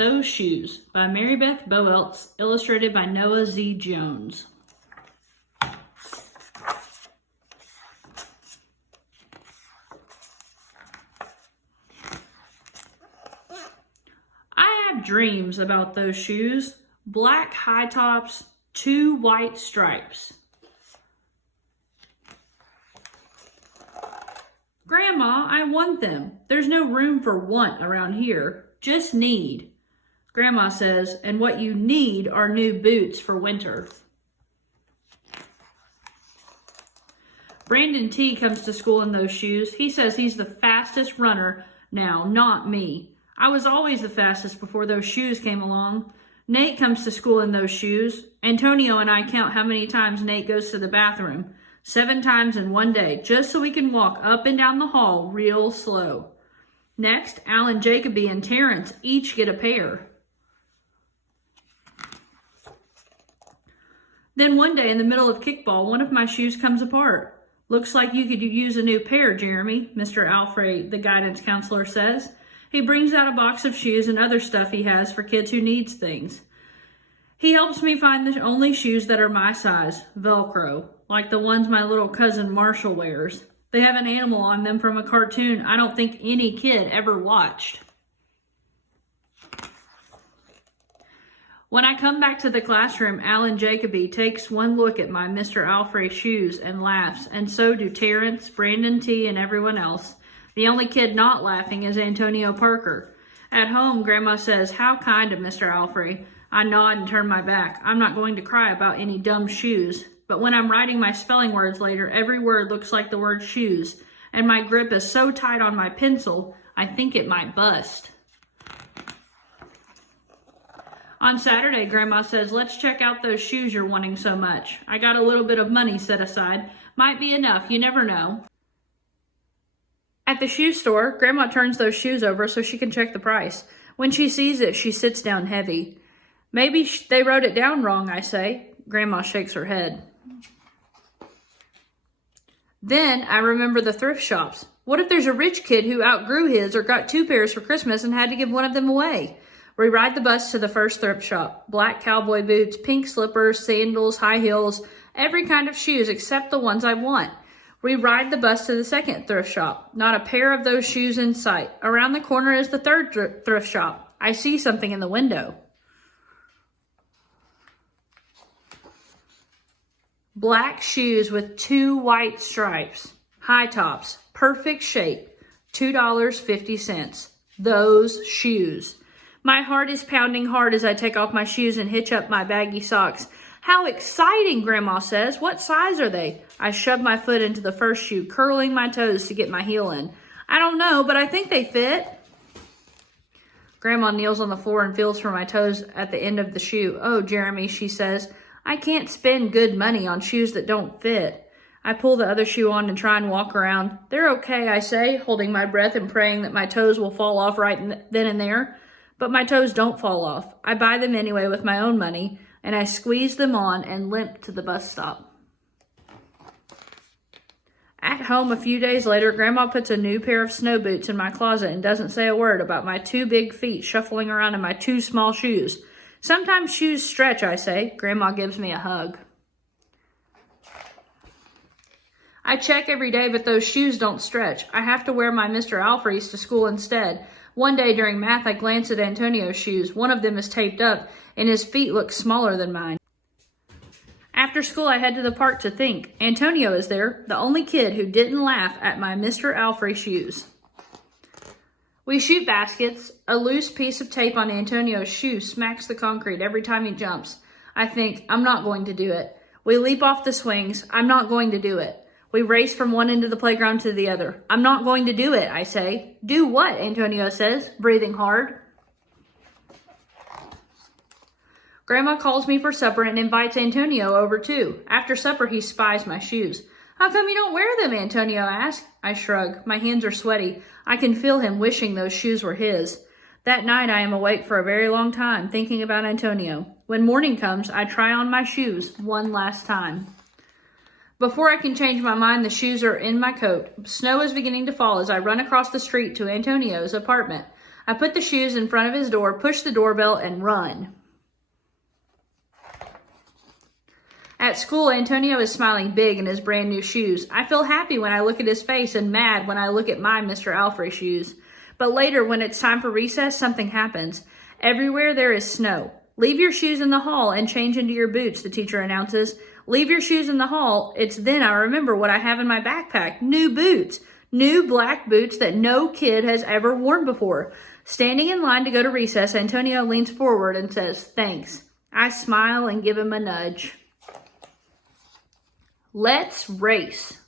Those Shoes by Mary Beth Boeltz, illustrated by Noah Z. Jones. I have dreams about those shoes. Black high tops, 2 white stripes. Grandma, I want them. There's no room for want around here, just need. Grandma says, and what you need are new boots for winter. Brandon T comes to school in those shoes. He says he's the fastest runner now, not me. I was always the fastest before those shoes came along. Nate comes to school in those shoes. Antonio and I count how many times Nate goes to the bathroom. 7 times in one day, just so we can walk up and down the hall real slow. Next, Alan, Jacoby, and Terrence each get a pair. Then one day in the middle of kickball, one of my shoes comes apart. Looks like you could use a new pair, Jeremy, Mr. Alfred, the guidance counselor, says. He brings out a box of shoes and other stuff he has for kids who needs things. He helps me find the only shoes that are my size, Velcro, like the ones my little cousin Marshall wears. They have an animal on them from a cartoon I don't think any kid ever watched. When I come back to the classroom, Alan Jacoby takes one look at my Mr. Alfred shoes and laughs, and so do Terrence, Brandon T, and everyone else. The only kid not laughing is Antonio Parker. At home, Grandma says, "How kind of Mr. Alfred." I nod and turn my back. I'm not going to cry about any dumb shoes. But when I'm writing my spelling words later, every word looks like the word shoes. And my grip is so tight on my pencil, I think it might bust. On Saturday, Grandma says, let's check out those shoes you're wanting so much. I got a little bit of money set aside. Might be enough, you never know. At the shoe store, Grandma turns those shoes over so she can check the price. When she sees it, she sits down heavy. Maybe they wrote it down wrong, I say. Grandma shakes her head. Then I remember the thrift shops. What if there's a rich kid who outgrew his or got 2 pairs for Christmas and had to give one of them away? We ride the bus to the first thrift shop. Black cowboy boots, pink slippers, sandals, high heels, every kind of shoes except the ones I want. We ride the bus to the second thrift shop. Not a pair of those shoes in sight. Around the corner is the third thrift shop. I see something in the window. Black shoes with 2 white stripes. High tops. Perfect shape. $2.50. Those shoes. My heart is pounding hard as I take off my shoes and hitch up my baggy socks. How exciting, Grandma says. What size are they? I shove my foot into the first shoe, curling my toes to get my heel in. I don't know, but I think they fit. Grandma kneels on the floor and feels for my toes at the end of the shoe. Oh, Jeremy, she says, I can't spend good money on shoes that don't fit. I pull the other shoe on and try and walk around. They're okay, I say, holding my breath and praying that my toes will fall off right then and there. But my toes don't fall off. I buy them anyway with my own money, and I squeeze them on and limp to the bus stop. At home a few days later, Grandma puts a new pair of snow boots in my closet and doesn't say a word about my 2 big feet shuffling around in my 2 small shoes. Sometimes shoes stretch, I say. Grandma gives me a hug. I check every day, but those shoes don't stretch. I have to wear my Mr. Alfred's to school instead. One day during math, I glance at Antonio's shoes. One of them is taped up, and his feet look smaller than mine. After school, I head to the park to think. Antonio is there, the only kid who didn't laugh at my Mr. Alfred shoes. We shoot baskets. A loose piece of tape on Antonio's shoe smacks the concrete every time he jumps. I think, I'm not going to do it. We leap off the swings. I'm not going to do it. We race from one end of the playground to the other. I'm not going to do it, I say. Do what? Antonio says, breathing hard. Grandma calls me for supper and invites Antonio over too. After supper, he spies my shoes. How come you don't wear them? Antonio asks. I shrug. My hands are sweaty. I can feel him wishing those shoes were his. That night, I am awake for a very long time, thinking about Antonio. When morning comes, I try on my shoes one last time. Before I can change my mind, the shoes are in my coat. Snow is beginning to fall as I run across the street to Antonio's apartment. I put the shoes in front of his door, push the doorbell, and run. At school, Antonio is smiling big in his brand new shoes. I feel happy when I look at his face and mad when I look at my Mr. Alfrey shoes. But later, when it's time for recess, something happens. Everywhere there is snow. Leave your shoes in the hall and change into your boots, the teacher announces. Leave your shoes in the hall. It's then I remember what I have in my backpack. New boots. New black boots that no kid has ever worn before. Standing in line to go to recess, Antonio leans forward and says, "Thanks." I smile and give him a nudge. Let's race.